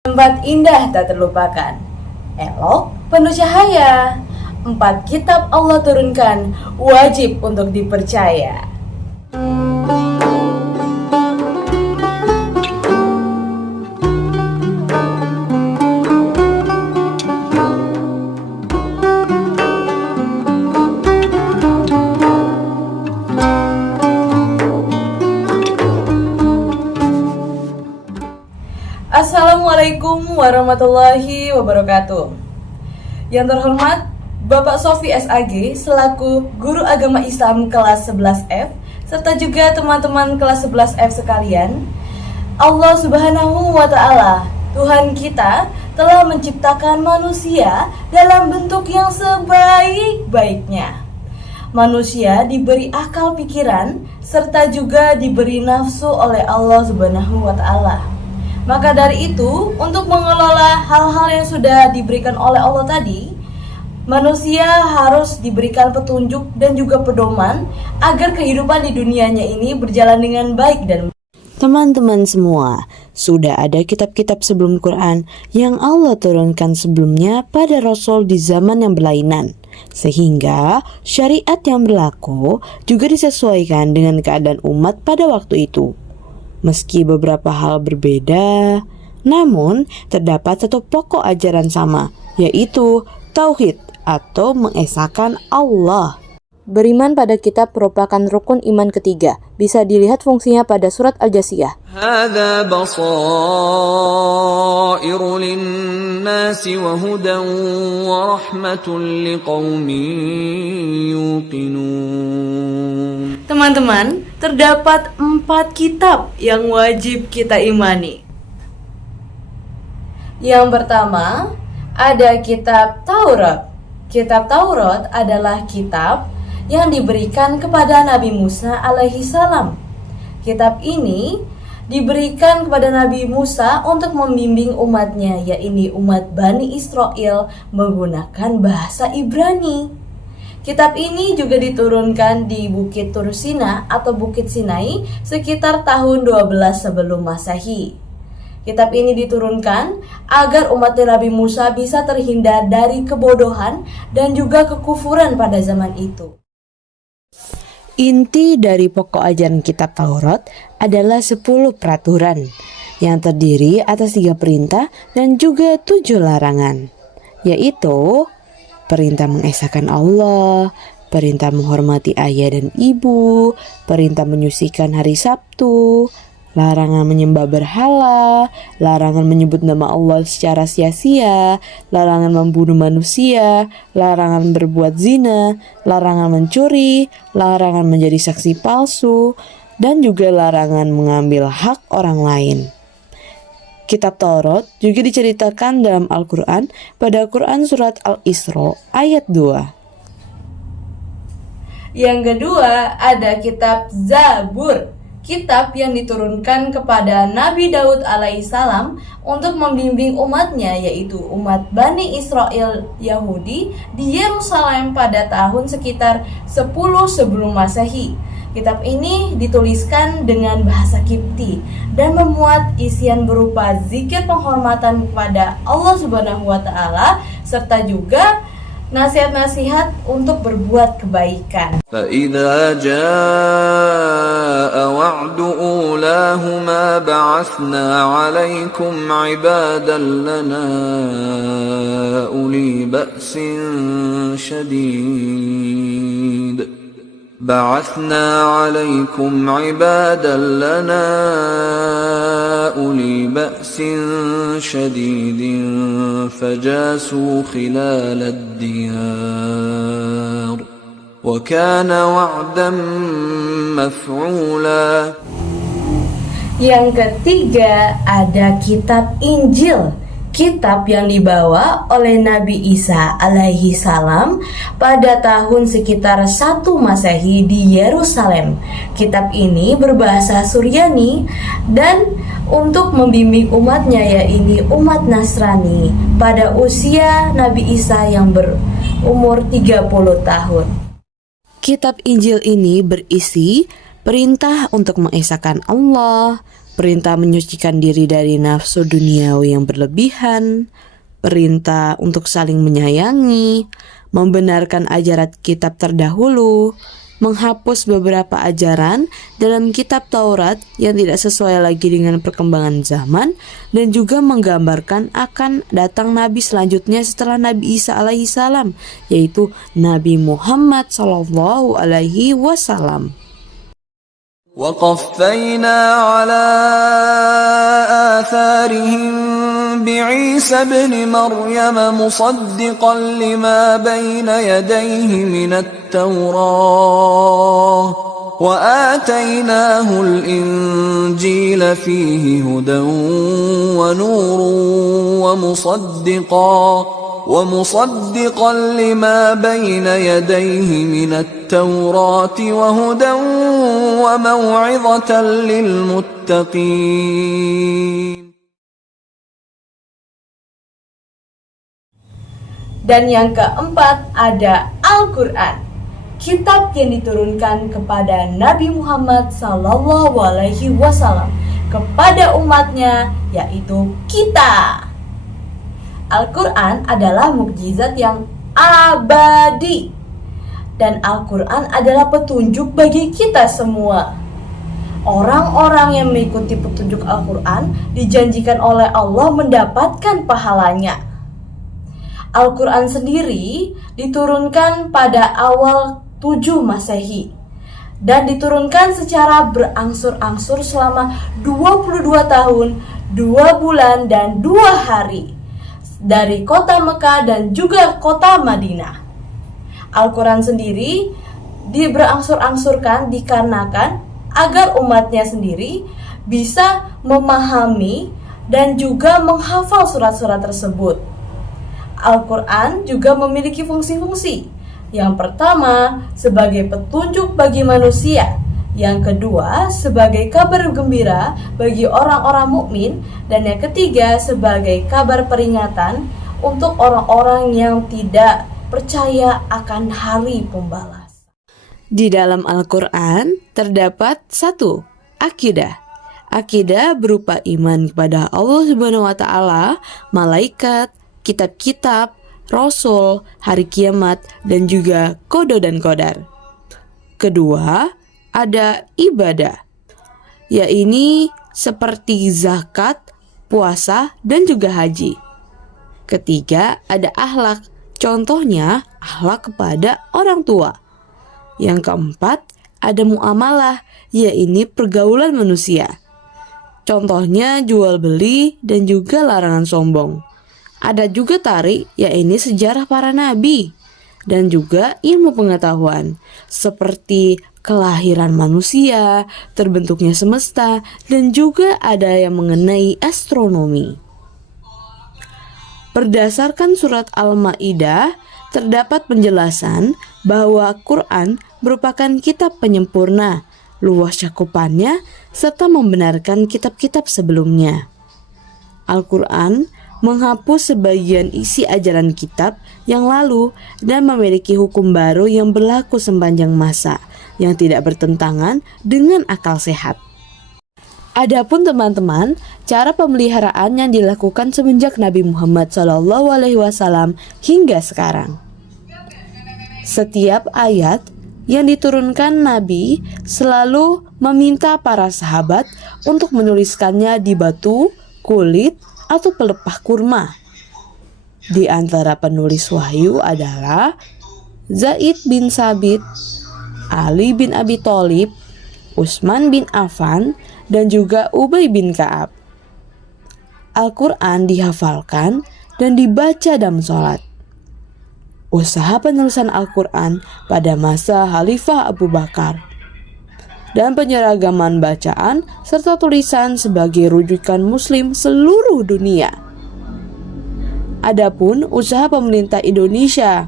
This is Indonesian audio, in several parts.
Tempat indah tak terlupakan, elok penuh cahaya. 4 kitab Allah turunkan, wajib untuk dipercaya. Assalamualaikum warahmatullahi wabarakatuh. Yang terhormat Bapak Sofi SAG selaku Guru Agama Islam kelas 11F serta juga teman-teman kelas 11F sekalian. Allah Subhanahu wa Ta'ala, Tuhan kita, telah menciptakan manusia dalam bentuk yang sebaik-baiknya. Manusia diberi akal pikiran serta juga diberi nafsu oleh Allah Subhanahu wa Ta'ala. Maka dari itu, untuk mengelola hal-hal yang sudah diberikan oleh Allah tadi, manusia harus diberikan petunjuk dan juga pedoman agar kehidupan di dunianya ini berjalan dengan baik dan Teman-teman semua, sudah ada kitab-kitab sebelum Quran yang Allah turunkan sebelumnya pada Rasul di zaman yang berlainan, sehingga syariat yang berlaku juga disesuaikan dengan keadaan umat pada waktu itu. Meski beberapa hal berbeda, namun terdapat satu pokok ajaran sama, yaitu tauhid atau mengesahkan Allah. Beriman pada kitab merupakan rukun iman ketiga. Bisa dilihat fungsinya pada surat Al-Jasiyah. هذا بصائر للناس وهدى ورحمة لقوم يوقنون. Teman-teman, terdapat 4 kitab yang wajib kita imani. Yang pertama, ada kitab Taurat. Kitab Taurat adalah kitab yang diberikan kepada Nabi Musa alaihi salam. Kitab ini diberikan kepada Nabi Musa untuk membimbing umatnya, yaitu umat Bani Israel menggunakan bahasa Ibrani. Kitab ini juga diturunkan di Bukit Tursina atau Bukit Sinai sekitar tahun 12 sebelum Masehi. Kitab ini diturunkan agar umat Nabi Musa bisa terhindar dari kebodohan dan juga kekufuran pada zaman itu. Inti dari pokok ajaran kitab Taurat adalah 10 peraturan yang terdiri atas 3 perintah dan juga 7 larangan, yaitu perintah mengesahkan Allah, perintah menghormati ayah dan ibu, perintah menyucikan hari Sabtu, larangan menyembah berhala, larangan menyebut nama Allah secara sia-sia, larangan membunuh manusia, larangan berbuat zina, larangan mencuri, larangan menjadi saksi palsu, dan juga larangan mengambil hak orang lain. Kitab Taurat juga diceritakan dalam Al-Quran pada Quran Surat Al-Isra ayat 2. Yang kedua, ada kitab Zabur, kitab yang diturunkan kepada Nabi Daud alaihissalam untuk membimbing umatnya, yaitu umat Bani Israel Yahudi di Yerusalem pada tahun sekitar 10 sebelum Masehi. Kitab ini dituliskan dengan bahasa Kipti dan memuat isian berupa zikir penghormatan kepada Allah Subhanahu wa Ta'ala serta juga nasihat-nasihat untuk berbuat kebaikan. فإذا جاء وعد أولاهما بعثنا عليكم عبادا لنا أولي بأس شديد بعثنا عليكم عبادا لنا أولي بأس شديد فجاسوا خلال الديار وكان وعدا مفعولا. Yang ketiga ada kitab Injil, kitab yang dibawa oleh Nabi Isa alaihi salam pada tahun sekitar 1 Masehi di Yerusalem. Kitab ini berbahasa Suryani dan untuk membimbing umatnya, yaitu umat Nasrani pada usia Nabi Isa yang berumur 30 tahun. Kitab Injil ini berisi perintah untuk mengesahkan Allah, perintah menyucikan diri dari nafsu duniawi yang berlebihan, perintah untuk saling menyayangi, membenarkan ajaran kitab terdahulu, menghapus beberapa ajaran dalam kitab Taurat yang tidak sesuai lagi dengan perkembangan zaman, dan juga menggambarkan akan datang nabi selanjutnya setelah Nabi Isa alaihissalam, yaitu Nabi Muhammad sallallahu alaihi wasallam. وقفينا على آثارهم بعيسى ابن مريم مصدقا لما بين يديه من التوراة وآتيناه الإنجيل فيه هدى ونور ومصدقا لما بين يديه من التوراة وهدى وموعظة للمتقين. Dan yang keempat ada Al-Quran, kitab yang diturunkan kepada Nabi Muhammad Sallallahu Alaihi Wasallam kepada umatnya, yaitu kita. Al-Quran adalah mukjizat yang abadi, dan Al-Quran adalah petunjuk bagi kita semua. Orang-orang yang mengikuti petunjuk Al-Quran dijanjikan oleh Allah mendapatkan pahalanya. Al-Quran sendiri diturunkan pada awal 7 Masehi dan diturunkan secara berangsur-angsur selama 22 tahun, 2 bulan, dan 2 hari dari kota Mekah dan juga kota Madinah. Al-Quran sendiri berangsur-angsurkan dikarenakan agar umatnya sendiri bisa memahami dan juga menghafal surat-surat tersebut. Al-Quran juga memiliki fungsi-fungsi. Yang pertama, sebagai petunjuk bagi manusia. Yang kedua, sebagai kabar gembira bagi orang-orang mukmin. Dan yang ketiga, sebagai kabar peringatan untuk orang-orang yang tidak percaya akan hari pembalas. Di dalam Al-Quran terdapat 1. Akidah. Akidah berupa iman kepada Allah Subhanahu wa Ta'ala, malaikat, kitab-kitab, rasul, hari kiamat, dan juga qada dan qadar. Kedua, ada ibadah, yaitu seperti zakat, puasa, dan juga haji. Ketiga, ada akhlak, contohnya akhlak kepada orang tua. Yang keempat, ada muamalah, yaitu pergaulan manusia. Contohnya jual beli dan juga larangan sombong. Ada juga tarik, yaitu sejarah para nabi, dan juga ilmu pengetahuan seperti kelahiran manusia, terbentuknya semesta, dan juga ada yang mengenai astronomi. Berdasarkan surat Al-Maidah, terdapat penjelasan bahwa Quran merupakan kitab penyempurna, luas cakupannya, serta membenarkan kitab-kitab sebelumnya. Al-Quran menghapus sebagian isi ajaran kitab yang lalu dan memiliki hukum baru yang berlaku sepanjang masa yang tidak bertentangan dengan akal sehat. Adapun teman-teman, cara pemeliharaan yang dilakukan semenjak Nabi Muhammad SAW hingga sekarang. Setiap ayat yang diturunkan Nabi selalu meminta para sahabat untuk menuliskannya di batu, kulit, atau pelepah kurma. Di antara penulis wahyu adalah Zaid bin Sabit, Ali bin Abi Thalib, Utsman bin Affan, dan juga Ubay bin Ka'ab. Al-Quran dihafalkan dan dibaca dalam sholat. Usaha penulisan Al-Quran pada masa Khalifah Abu Bakar dan penyeragaman bacaan serta tulisan sebagai rujukan muslim seluruh dunia. Adapun usaha pemerintah Indonesia,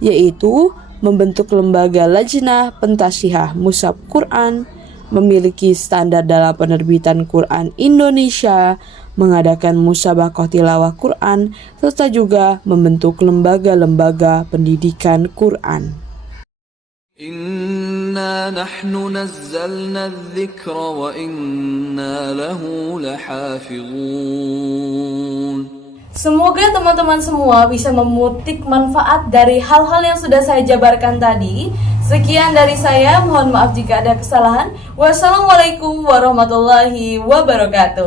yaitu membentuk lembaga Lajnah Pentasihah Mushaf Quran, memiliki standar dalam penerbitan Quran Indonesia, mengadakan musabaqah tilawah Quran, serta juga membentuk lembaga-lembaga pendidikan Quran. إن إنا نحن نزلنا الذكر وإنا له لحافظون. Semoga teman-teman semua bisa memetik manfaat dari hal-hal yang sudah saya jabarkan tadi. Sekian dari saya, mohon maaf jika ada kesalahan. Wassalamualaikum warahmatullahi wabarakatuh.